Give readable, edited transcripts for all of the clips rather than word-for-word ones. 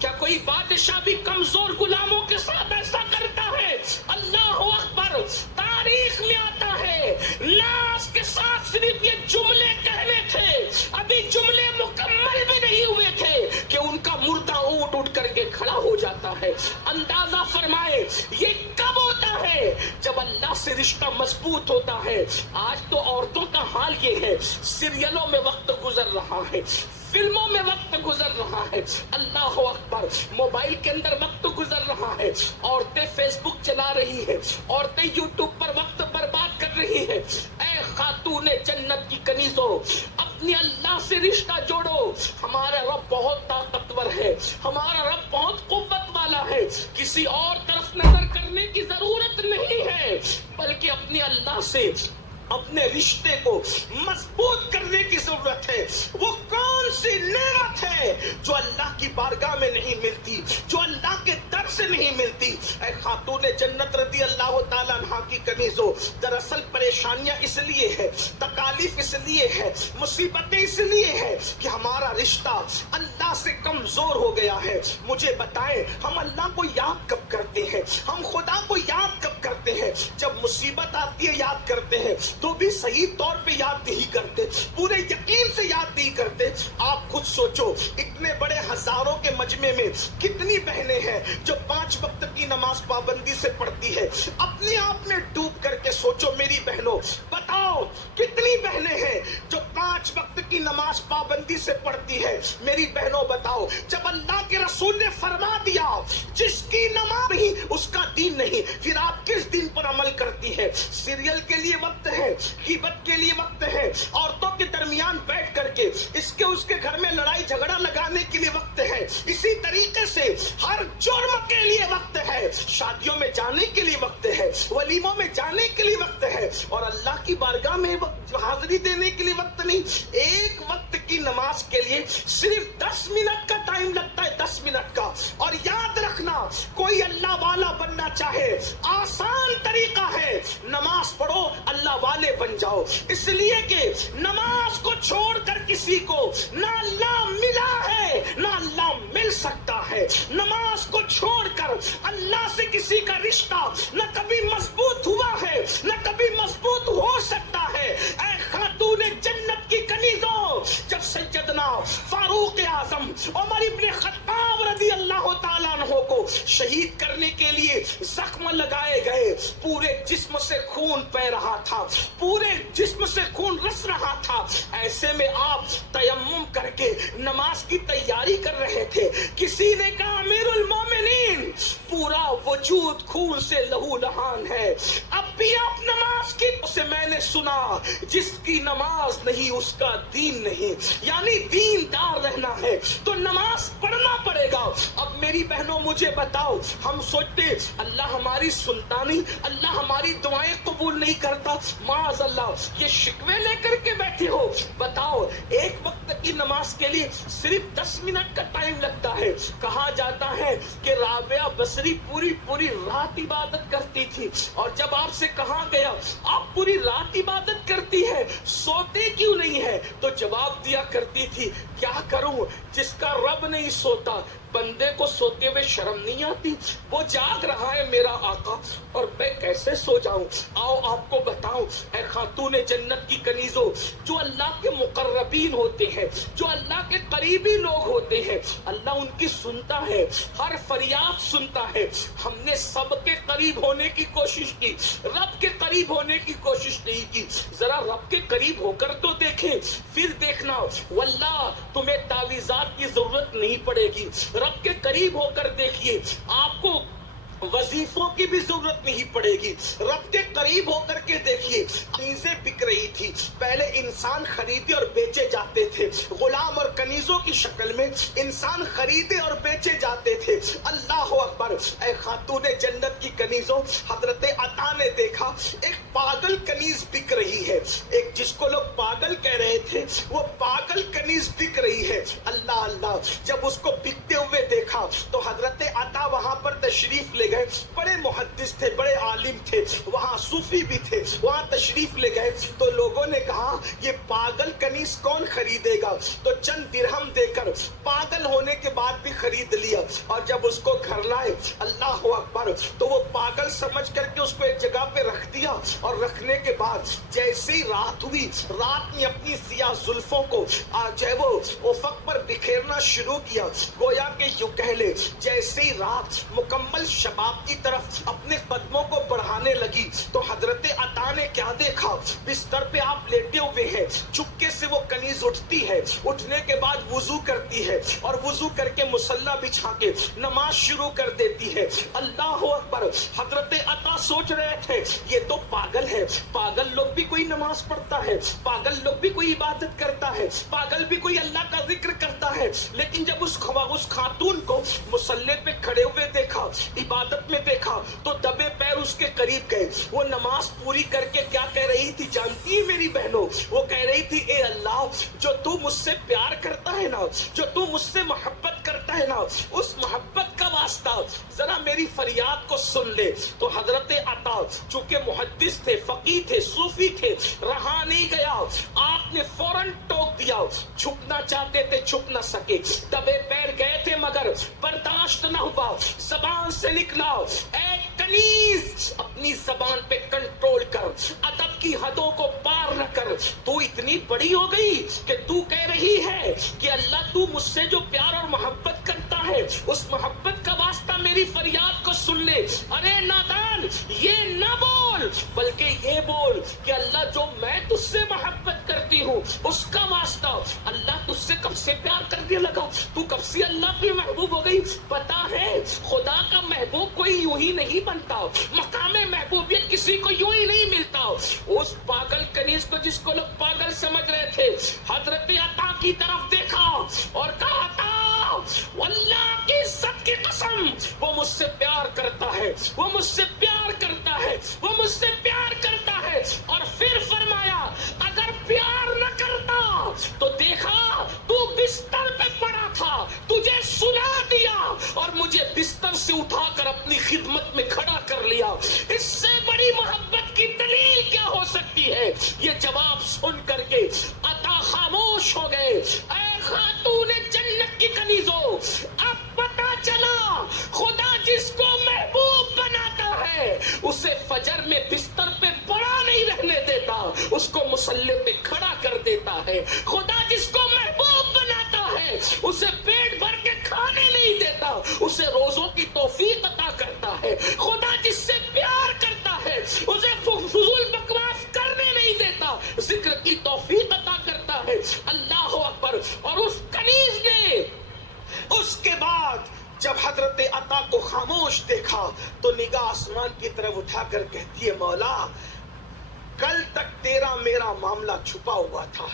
کیا کوئی بادشاہ بھی کمزور غلاموں کے ساتھ ایسا کرتا ہے؟ اللہ اکبر. تاریخ میں آتا ہے ناس کے ساتھ صرف یہ جملے کہنے تھے، ابھی جملے مکمل بھی نہیں ہوئے تھے کہ ان کا مردہ اونٹ اٹھ کر کے کھڑا ہو جاتا ہے. اندازہ فرمائے یہ کب ہوتا ہے؟ جب اللہ سے رشتہ مضبوط ہوتا ہے. آج تو عورتوں کا حال یہ ہے، سیریلوں میں وقت گزر رہا ہے، فلموں میں وقت گزر رہا ہے، اللہ اکبر، موبائل کے اندر وقت گزر رہا ہے، عورتیں فیس بک چلا رہی ہیں، عورتیں یوٹیوب پر وقت برباد کر رہی ہیں. اے خاتون جنت کی کنیزوں، اپنے اللہ سے رشتہ جوڑو. ہمارا رب بہت طاقتور ہے، ہمارا رب بہت قوت والا ہے. کسی اور طرف نظر کرنے کی ضرورت نہیں ہے، بلکہ اپنے اللہ سے اپنے رشتے کو مضبوط کرنے کی ضرورت ہے. وہ کون سی نعمت ہے جو اللہ کی بارگاہ میں نہیں ملتی، جو اللہ کے در سے نہیں ملتی؟ اے خاتون جنت رضی اللہ تعالیٰ عنہ کی کنیزوں، دراصل پریشانیاں اس لیے ہے، تکالیف اس لیے ہے، مصیبتیں اس لیے ہے کہ ہمارا رشتہ اللہ سے کمزور ہو گیا ہے. مجھے بتائیں، ہم اللہ کو یاد کب کرتے ہیں؟ ہم خدا کو یاد کب کرتے ہیں؟ جب مصیبت آتی ہے یاد کرتے ہیں، تو بھی صحیح طور پہ یاد نہیں کرتے، پورے یقین سے یاد نہیں کرتے. آپ خود سوچو، اتنے بڑے ہزاروں کے مجمع میں کتنی بہنیں ہیں جو 5 وقت کی نماز پابندی سے پڑھتی ہے؟ اپنے آپ میں ڈوب کر کے سوچو میری بہنوں، بتاؤ کتنی بہنیں ہیں جو 5 وقت کی نماز پابندی سے پڑھتی ہے؟ میری بہنوں بتاؤ، جب اللہ کے رسول نے فرما دیا جس کی نماز نہیں اس کا دین نہیں، پھر آپ کس دین پر عمل کرتی ہے؟ سیریل کے لیے وقت ہے، غیبت کے لیے وقت ہے، عورتوں کے درمیان بیٹھ کر کے اس کے گھر میں لڑائی جھگڑا لگانے کے لیے وقت ہے، اسی طریقے سے ہر جرم کے لیے وقت ہے، شادیوں میں جانے کے لیے وقت ہے، ولیموں میں جانے کے لیے وقت ہے، اور اللہ کی بارگاہ میں حاضری دینے کے لیے وقت نہیں. ایک وقت کی نماز کے لیے صرف 10 منٹ کا ٹائم لگتا ہے، 10 منٹ کا. اور یاد رکھنا، کوئی اللہ والا بننا چاہے آسان طریقہ ہے، نماز پڑھو اللہ والے بن جاؤ. اس لیے کہ نماز کو چھوڑ کر کسی کو نہ اللہ ملا ہے نہ اللہ مل سکتا ہے. نماز کو چھوڑ کر اللہ سے کسی کا رشتہ نہ کبھی مضبوط ہوا ہے نہ کبھی مضبوط ہو سکتا ہے. اے خاتون جنت کی کنیزوں، جب سیدنا فاروق اعظم عمر ابن خطاب رضی اللہ تعالیٰ عنہ کو شہید کرنے کے لیے زخم لگائے گئے، پورے جسم سے خون بہ رہا تھا، پورے جسم سے خون رس رہا تھا. ایسے میں آپ تیمم کر کے نماز کی تیاری کر رہے تھے. کسی نے کہا امیر المومنین، پورا وجود خون سے لہو لہان ہے، اب بھی آپ نماز کی سے میں نے سنا جس کی نماز نہیں اس کا دین نہیں، یعنی دین دار رہنا ہے تو نماز پڑھنا پڑے گا. اب میری بہنوں مجھے بتاؤ، ہم سوچتے اللہ ہماری سنتا نہیں، اللہ ہماری دعائیں قبول نہیں کرتا، معاذ اللہ یہ شکوے لے کر کے بیٹھے ہو. بتاؤ، ایک وقت کی نماز کے لیے صرف 10 منٹ کا ٹائم لگتا ہے. کہا جاتا ہے کہ رابعہ بصری پوری رات عبادت کرتی تھی، اور جب آپ سے کہا گیا آپ پوری رات عبادت کرتی ہے، سوتے کیوں نہیں ہے؟ تو جواب دیا کرتی تھی، کیا کروں، جس کا رب نہیں سوتا بندے کو سوتے ہوئے شرم نہیں آتی؟ وہ جاگ رہا ہے میرا آقا اور میں کیسے سو جاؤں؟ آؤ آپ کو بتاؤں، اے خاتون جنت کی کنیزوں، جو اللہ کے مقربین ہوتے ہیں، جو اللہ کے قریبی لوگ ہوتے ہیں، اللہ ان کی سنتا ہے، ہر فریاد سنتا ہے. ہم نے سب کے قریب ہونے کی کوشش کی، رب کے قریب ہونے کی کوشش نہیں کی. ذرا رب کے قریب ہو کر تو دیکھیں، پھر دیکھنا واللہ تمہیں تعویذات کی ضرورت نہیں پڑے گی. رب کے قریب ہو کر دیکھیے، آپ کو وظیفوں کی بھی ضرورت نہیں پڑے گی. رب کے قریب ہو کر کے دیکھیے، کنیزیں بک رہی تھی. پہلے انسان خریدے اور بیچے جاتے تھے، غلام اور کنیزوں کی شکل میں انسان خریدے اور بیچے جاتے تھے. اللہ اکبر. اے خاتون جنت کی کنیزوں، حضرت عطا نے دیکھا ایک پاگل کنیز بک رہی ہے، ایک جس کو لوگ پاگل کہہ رہے تھے وہ پاگل کنیز بک رہی ہے. اللہ اللہ، جب اس کو بکتے ہوئے دیکھا دیکھا تو حضرت عطا وہاں پر تشریف لے گئے. بڑے محدث تھے, بڑے عالم تھے, وہاں صوفی بھی تھے, وہاں تشریف لے گئے. تو لوگوں نے کہا یہ پاگل کنیز کون خریدے گا؟ تو چند درہم دے کر پاگل ہونے کے بعد بھی خرید لیا. اور جب اس کو گھر لائے, اللہ اکبر, تو وہ پاگل سمجھ کر کے اس کو ایک جگہ پہ رکھ دیا. اور رکھنے کے بعد جیسے ہی رات ہوئی, رات نے اپنی سیاہ زلفوں کو جو ہے وہ افق پر بکھیرنا شروع کیا. گویا کہ یوں کہہ لے جیسے ہی رات مکمل شباب کی طرف اپنے قدموں کو بڑھانے لگی تو حضرت عطا نے کیا دیکھا؟ بستر پہ آپ لیٹے ہوئے ہیں, چپکے سے وہ کنیز اٹھتی ہے, اٹھنے کے بعد وضو کرتی ہے اور وضو کر کے مصلی بچھا کے نماز شروع کر دیتی ہے. اللہ اکبر. حضرت عطا سوچ رہے تھے یہ تو پاگل ہے, پاگل لوگ بھی کوئی نماز پڑھتا ہے, پاگل لوگ بھی کوئی عبادت کرتا ہے, پاگل بھی کوئی اللہ کا ذکر کرتا ہے. لیکن جب اس خاتون کو مصلی پہ کھڑے ہوئے دیکھا, عبادت میں دیکھا, تو دبے پیر اس کے قریب گئے. وہ نماز پوری کر کے کیا کہہ رہی تھی جانتی ہے میری بہنوں؟ وہ کہہ رہی تھی اے اللہ, جو تو مجھ سے پیار کرتا ہے نا, جو تو مجھ سے محبت کرتا ہے نا, اس محبت کا واسطہ ذرا میری فریاد کو سن لے. تو حضرت عطا چونکہ محدث تھے, فقیہ تھے, صوفی تھے, رہا نہیں گیا, آپ نے فوراً ٹوک دیا. چھپنا چاہتے تھے چھپ نہ سکے, دبے پیر گئے تھے مگر برداشت نہ ہوا, زبان سے نکلا اے کنیز اپنی زبان پہ کنٹرول کر, ادب کی حدوں کو پار نہ کر. تو اتنی بڑی ہو گئی کہ تو کہہ رہی ہے کہ اللہ تو مجھ سے جو پیار اور محبت کرتا ہے اس محبت کا واسطہ میری فریاد کو سن لے. ارے نادان, یہ نہ بول بلکہ یہ بول کہ اللہ جو میں تجھ سے محبت کرتی ہوں اس کا واسطہ اللہ تجھ سے کب سے پیار کرنے لگا, تو کب سے اللہ کی محبوب ہو گئی. پتا ہے خدا کا محبوب کوئی یوں ہی نہیں بنتا, مقام محبوبیت کسی کو یوں ہی نہیں ملتا. اس پاگل کنیز کو جس کو لوگ پاگل سمجھ رہے تھے, حضرت عطا کی طرف دیکھا اور کہا عطا اللہ کی عزت کی قسم وہ مجھ سے پیار کرتا ہے, وہ مجھ سے پیار کرتا ہے, وہ مجھ سے پیار کرتا ہے. اور پھر فرمایا اگر پیار نہ کرتا تو دیکھا تو بستر پہ پڑا تھا, تجھے سلا دیا اور مجھے بستر سے اٹھا کر اپنی خدمت میں کھڑا کر لیا. اس سے بڑی محبت کی دلیل کیا ہو سکتی ہے؟ یہ جواب سن کر کے عطا خاموش ہو گئے. اے خاتون جنت کی کنیزوں, اب پتا چلا خدا جس کو محبوب بناتا ہے اسے فجر میں بستر پہ پڑا نہیں رہنے دیتا, اس کو مصلی پہ کھڑا کر دیتا ہے. خدا جس کو محبوب بناتا ہے اسے پیٹ بھر کے کھانے نہیں دیتا, اسے روزوں کی توفیق عطا کرتا ہے. خدا جس سے پیار کرتا ہے اسے فضول بکواس کرنے نہیں دیتا, ذکر کی توفیق عطا کرتا ہے. اللہ اکبر. اور اس کنیز نے اس کے بعد جب حضرت عطا کو خاموش دیکھا تو نگاہ آسمان کی طرف اٹھا کر کہتی ہے مولا کل تک تیرا میرا معاملہ چھپا ہوا تھا,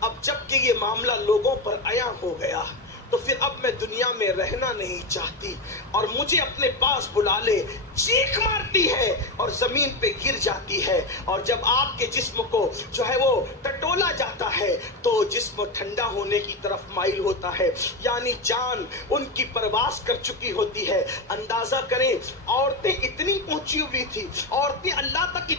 اب جب کہ یہ معاملہ لوگوں پر عیاں ہو گیا تو پھر اب میں دنیا میں رہنا نہیں چاہتی اور مجھے اپنے پاس بلا لے. چیخ مارتی ہے اور زمین پہ گر جاتی ہے. اور جب آپ کے جسم کو جو ہے وہ ٹٹولا جاتا ہے تو جسم ٹھنڈا ہونے کی طرف مائل ہوتا ہے, یعنی جان ان کی پرواز کر چکی ہوتی ہے. اندازہ کریں عورتیں اتنی پہنچی ہوئی تھی, عورتیں اللہ تک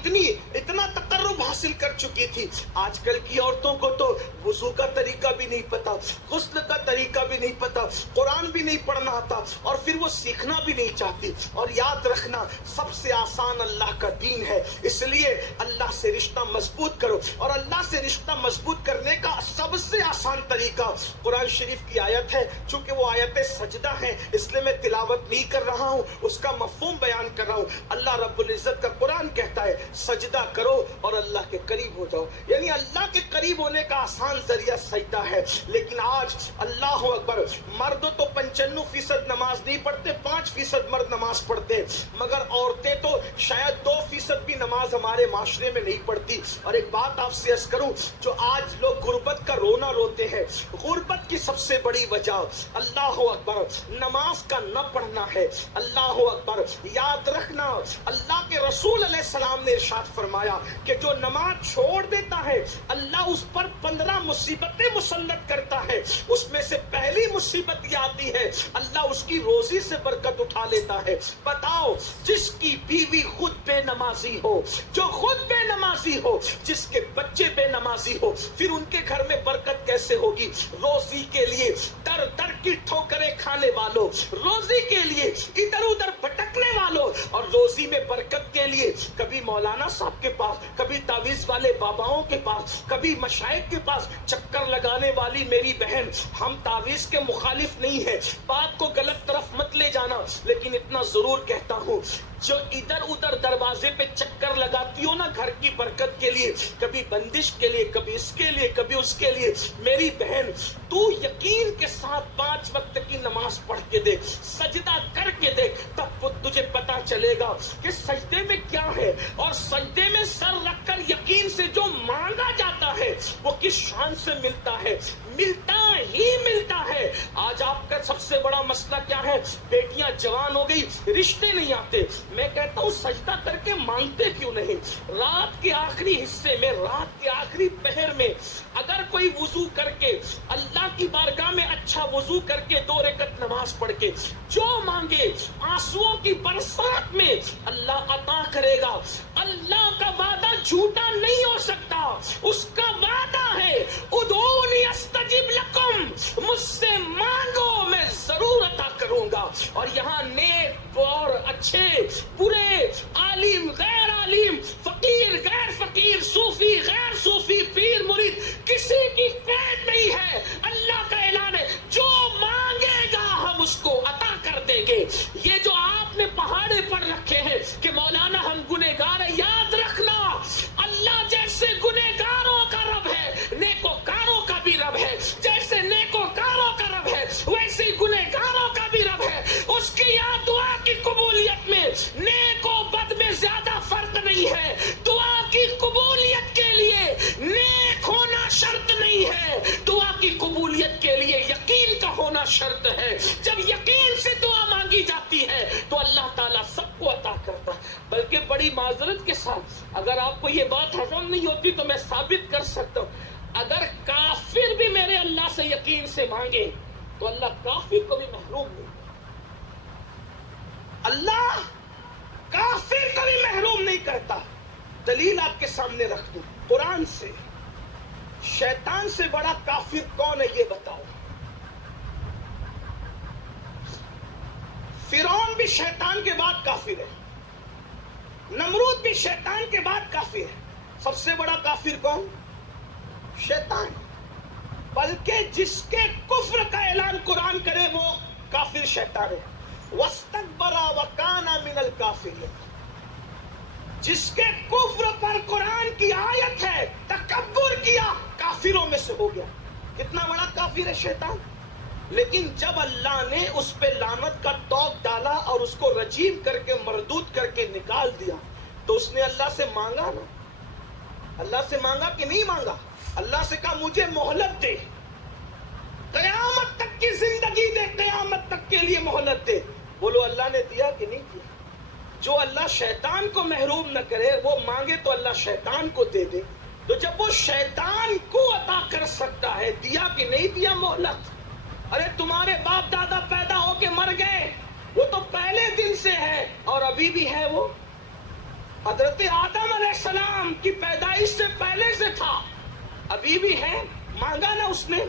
اتنا تقرب حاصل کر چکی تھی. آج کل کی عورتوں کو تو وضو کا طریقہ بھی نہیں پتا, غسل کا طریقہ بھی نہیں پتا, قرآن بھی نہیں پڑھنا آتا اور پھر وہ سیکھنا بھی نہیں چاہتی. اور یاد رکھنا سب سے آسان اللہ کا دین ہے, اس لیے اللہ سے رشتہ مضبوط کرو. اور اللہ سے رشتہ مضبوط کرنے کا سب سے آسان طریقہ قرآن شریف کی آیت ہے. چونکہ وہ آیت سجدہ ہیں اس لیے میں تلاوت نہیں کر رہا ہوں, اس کا مفہوم بیان کر رہا ہوں. اللہ رب العزت کا قرآن کہتا ہے سجدہ کرو اور اللہ کے قریب ہو جاؤ, یعنی اللہ کے قریب ہونے کا آسان ذریعہ سجدہ ہے. لیکن آج اللہ اکبر, مرد تو 95% نماز نہیں پڑھتے, 5% مرد نماز پڑھتے, مگر عورتیں تو شاید 2% بھی نماز ہمارے معاشرے میں نہیں پڑھتی. اور ایک بات آپ سے عرض کروں, جو آج لوگ غربت کا رونا روتے ہیں, غربت کی سب سے بڑی وجہ اللہ اکبر نماز کا نہ پڑھنا ہے. اللہ اکبر. یاد رکھنا اللہ کے رسول علیہ السلام نے ارشاد فرمایا کہ جو نماز چھوڑ دیتا ہے اللہ اس پر 15 مصیبتیں مسلط کرتا ہے. اس میں سے پہلی پہلی مصیبت یہ آتی ہے اللہ اس کی روزی سے برکت اٹھا لیتا ہے. بتاؤ جس کی بیوی خود بے نمازی ہو, جو خود بے نمازی ہو, جس کے بچے بے نمازی ہو, پھر ان کے گھر میں برکت کیسے ہوگی؟ روزی کے لیے در در کی ٹھوکریں کھانے والوں, روزی کے لیے ادھر ادھر بھٹکنے والوں, اور روزی میں برکت کے لیے کبھی مولانا صاحب کے پاس, کبھی تعویذ والے باباؤں کے پاس, کبھی مشائخ کے پاس چکر لگانے والی میری بہن. ہم تعویذ کے مخالف نہیں ہیں, بات کو غلط طرف مت لے جانا, لیکن اتنا ضرور کہتا ہوں جو ادھر ادھر دروازے پہ چکر لگاتی ہو نا گھر کی برکت کے لیے, کبھی بندش کے لیے, کبھی اس کے لیے, کبھی اس کے لیے, میری بہن تو یقین کے ساتھ 5 وقت کی نماز پڑھ کے دیکھ, سجدہ کر کے دیکھ, تب تجھے پتا چلے گا کہ سجدے میں کیا ہے, اور سجدے میں سر رکھ کر یقین سے جو مانگا جاتا ہے وہ کس شان سے ملتا ہے, ملتا ہی ملتا ہے. آج آپ کا سب سے بڑا مسئلہ کیا ہے؟ بیٹیاں جوان ہو گئی, رشتے نہیں آتے. میں کہتا ہوں سجدہ کر کے مانگتے کیوں نہیں؟ رات کے آخری حصے میں, رات کے آخری پہر میں اگر کوئی وضو کر کے اللہ کی بارگاہ میں اچھا وضو کر کے 2 رکعت نماز پڑھ کے جو مانگے آنسوؤں کی برسات میں اللہ عطا کرے گا. اللہ کا وعدہ جھوٹا نہیں ہو سکتا, اس کا وعدہ ہے ادعونی استجب لکم, مجھ سے مانگو میں ضرور عطا کروں گا. اور یہاں نیک اور اچھے برے, عالم غیر عالم, فقیر غیر فقیر, صوفی غیر صوفی, پیر مرید, کسی کی قید نہیں ہے. اللہ کا اعلان ہے جو مانگے گا ہم اس کو عطا کر دیں گے. یہ جو آپ نے پہاڑے پڑھ رکھے ہیں کہ مولانا ہم گنہگار ہیں, یاد رکھنا اللہ جیسے گنہگاروں کا رب ہے نیکوکاروں کا بھی رب ہے, جیسے نیکوکاروں کا رب ہے ویسے گنہگاروں کا بھی رب ہے. اس کی یاد دعا کی قبولیت میں نیک و بد میں زیادہ فرق نہیں ہے. دعا کی قبولیت کے لیے نیک ہونا شرط نہیں ہے, دعا کی قبولیت کے لیے یقین کا ہونا شرط ہے. جب یقین سے دعا مانگی جاتی ہے تو اللہ تعالیٰ سب کو عطا کرتا ہے. بلکہ بڑی معذرت کے ساتھ اگر آپ کو یہ بات ہضم نہیں ہوتی تو میں ثابت کر سکتا ہوں, اگر کافر بھی میرے اللہ سے یقین سے مانگے تو اللہ کافر کو بھی محروم نہیں, اللہ کافر کو بھی محروم نہیں کرتا. دلیل آپ کے سامنے رکھ دوں قرآن سے. شیطان سے بڑا کافر کون ہے یہ بتاؤ؟ فرعون بھی شیطان کے بعد کافر ہے, نمرود بھی شیطان کے بعد کافر ہے. سب سے بڑا کافر کون؟ شیطان. بلکہ جس کے کفر کا اعلان قرآن کرے وہ کافر شیطان ہے. وَاسْتَكْبَرَ وَكَانَ مِنَ الْكَافِرِينَ, جس کے کفر پر قرآن کی آیت ہے تکبر کیا, کافروں میں سے ہو گیا. کتنا بڑا کافر ہے شیطان. لیکن جب اللہ نے اس پہ لعنت کا توق ڈالا اور اس کو رجیم کر کے مردود کر کے نکال دیا تو اس نے اللہ سے مانگا نا, اللہ سے مانگا کہ نہیں مانگا؟ اللہ سے کہا مجھے مہلت دے, قیامت تک کی زندگی دے, قیامت تک کے لیے مہلت دے. بولو اللہ نے دیا کہ نہیں دیا؟ جو اللہ شیطان کو محروم نہ کرے وہ مانگے تو اللہ شیطان کو دے دے. تو جب وہ شیطان کو عطا کر سکتا ہے, دیا کہ نہیں دیا مہلت؟ ارے تمہارے باپ دادا پیدا ہو کے مر گئے, وہ تو پہلے دن سے ہے اور ابھی بھی ہے. وہ حضرت آدم علیہ السلام کی پیدائش سے پہلے سے تھا, ابھی بھی ہے. مانگا نا اس نے,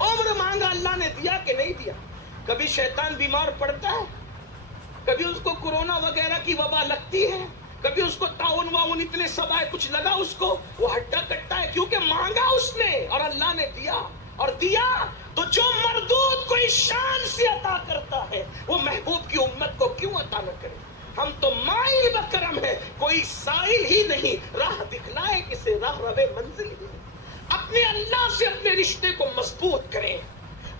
عمر مانگا, اللہ نے دیا کہ نہیں دیا؟ کبھی شیطان بیمار پڑتا ہے, کبھی اس کو کورونا وغیرہ کی وبا لگتی ہے, کبھی اس کو تعاون واؤن اتنے سب آئے کچھ لگا اس کو, وہ ہٹا کٹتا ہے کیونکہ مانگا اس نے اور اللہ نے دیا. اور دیا تو جو مردود کوئی شان سے عطا کرتا ہے وہ محبوب کی امت کو کیوں عطا نہ کرے؟ ہم تو مائل بکرم ہے, کوئی سائل ہی نہیں, راہ دکھلائے کسے راہ روے منزل ہی نہیں. اپنے اللہ سے اپنے رشتے کو مضبوط کریں.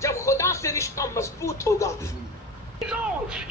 جب خدا سے رشتہ مضبوط ہوگا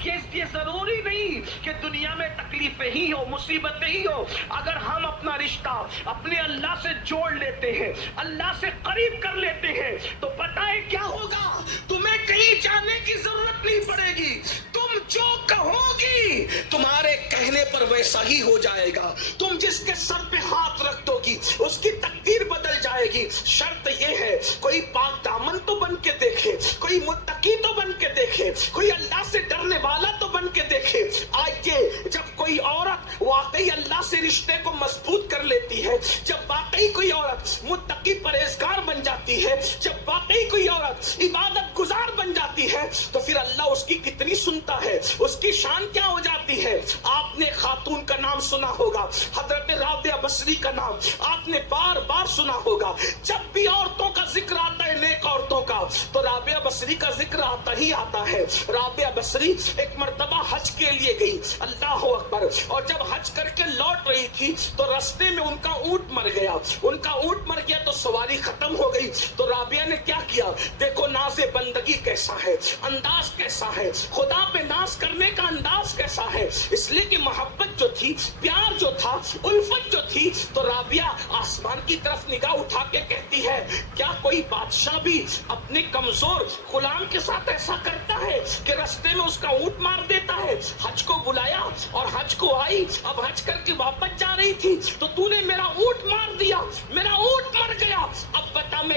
یہ ضروری نہیں کہ دنیا میں تکلیفیں ہی ہو, مصیبتیں ہی ہو. اگر ہم اپنا رشتہ اپنے اللہ سے جوڑ لیتے ہیں, اللہ سے قریب کر لیتے ہیں تو پتہ ہے کیا ہوگا؟ تمہیں کہیں جانے کی ضرورت نہیں پڑے گی. تم جو کہو گی تمہارے کہنے پر ویسا ہی ہو جائے گا. تم جس کے سر پہ ہاتھ رکھ دو گی اس کی تقدیر بدل جائے گی. شرط یہ ہے کوئی پاک دامن تو بن کے دیکھے, کوئی کوئی متقی تو بن کے دیکھے، کوئی اللہ سے ڈرنے والا تو بن کے دیکھے۔ آئیے، جب کوئی عورت واقعی اللہ سے رشتے کو مضبوط کر لیتی ہے، جب واقعی کوئی عورت متقی پرہیزگار بن جاتی ہے، جب واقعی کوئی عورت عبادت گزار بن جاتی ہے، تو پھر اللہ اس کی کتنی سنتا ہے، اس کی شان کیا ہو جاتی ہے۔ آپ نے خاتون کا نام سنا ہوگا، حضرت رابعہ بصری کا نام آپ نے بار بار سنا ہوگا۔ جب بھی عورتوں کا ذکر آتا ہے، نیک عورتوں کا، تو رابعہ بصری کا ذکر آتا ہی آتا ہے۔ رابعہ بصری ایک مرتبہ حج کے لیے گئی، اللہ اکبر، اور جب حج کر کے لوٹ رہی تھی تو رستے میں ان کا اونٹ مر گیا، ان کا اونٹ مر گیا تو سواری ختم ہو گئی۔ تو رابعہ نے کیا کیا؟ دیکھو ناز بندگی کیسا ہے، انداز کیسا ہے، خدا پہ ناز کرنے کا انداز کیسا ہے۔ اس لیے کہ محبت جو تھی، پیار جو تھا، الفت جو تھی، تو رابعہ آسمان کی طرف نگاہ اٹھا کے کہتی ہے، کیا کوئی بادشاہ بھی اپنے کمزور غلام کے ساتھ ایسا کرتا ہے کہ رستے میں اس کا اونٹ مار دیتا ہے؟ حج کو بلایا اور حج کو آئی، اب حج کر کے واپس جا رہی تھی تو تو نے میرا اونٹ مار دیا، میرا اونٹ مر گیا، اب بتا میں